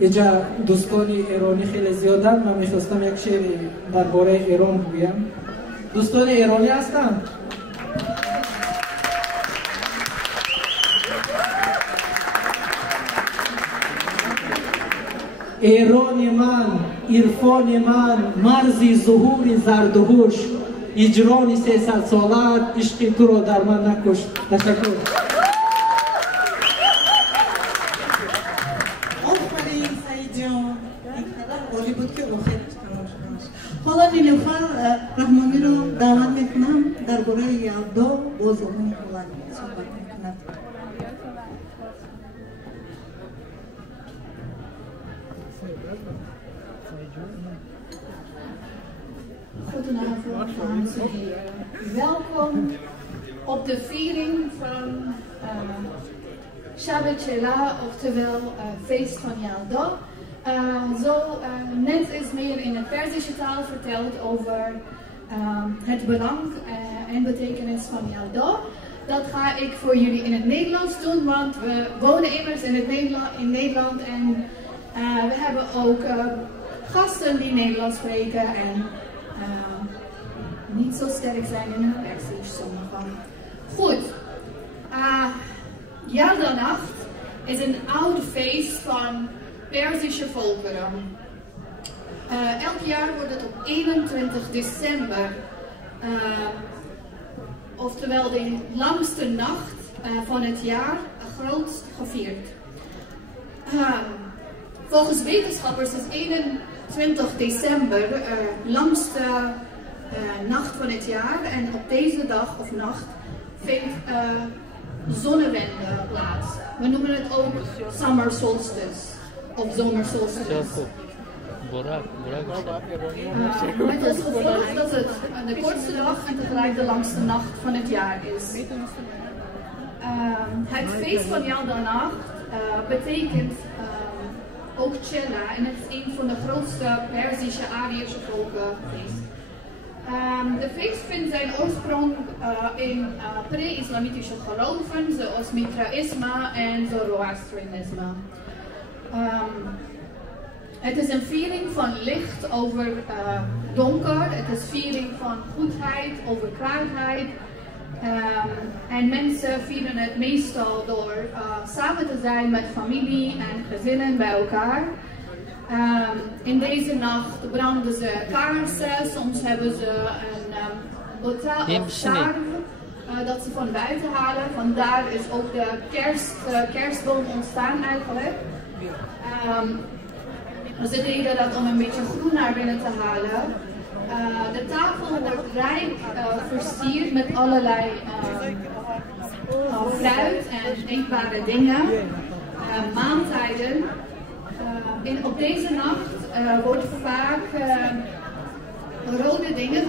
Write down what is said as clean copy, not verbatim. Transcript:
اینجا دوستان ایرانی خیلی زیادن. من میخواستم یک شعر درباره ایران بگویم. دوستان ایرانی هستن؟ ایران من، عرفان من، مرزی ظهور زردهوش، هجران 300 سالت، عشق تو را در من نکش. تشکر. آفرین سعید جان، اینقدر عالی بود که آخرش تمام شد. حالا نیلوفر رحمانی رو دعوت میکنم درباره یلدا با زبان هلندی صحبت میکند. Goedenavond, dames en heren. Welkom op de viering van Shabbat Shelah, oftewel feest van Yalda. Net is meer in het Perzische taal verteld over het belang en betekenis van Yalda. Dat ga ik voor jullie in het Nederlands doen, want we wonen immers in Nederland en we hebben ook gasten die Nederlands spreken en niet zo sterk zijn in hun Perzisch, sommigen. Goed, Yalda-nacht is een oud feest van Perzische volkeren. Elk jaar wordt het op 21 december, oftewel de langste nacht van het jaar, groot gevierd. Volgens wetenschappers is 21 december de langste nacht van het jaar en op deze dag of nacht vindt zonnewende plaats. We noemen het ook summer solstice of zomersolstice. Met als gevolg dat het de kortste dag en tegelijk de langste nacht van het jaar is. Het feest van Yalda-nacht betekent ook Chela en het is een van de grootste Perzische Arische volkenfeest. De feest vindt zijn oorsprong in pre-islamitische geloven zoals Mithraïsme en Zoroastrianisme. Het is een viering van licht over donker, het is viering van goedheid over kwaadheid. En mensen vieren het meestal door samen te zijn met familie en gezinnen bij elkaar. In deze nacht branden ze kaarsen, soms hebben ze een botaal of schaar dat ze van buiten halen. Vandaar is ook de kerstboom ontstaan eigenlijk. Ze deden dat om een beetje groen naar binnen te halen. De tafel wordt rijk versierd met allerlei fruit en eetbare dingen, maaltijden. Op deze nacht wordt vaak rode dingen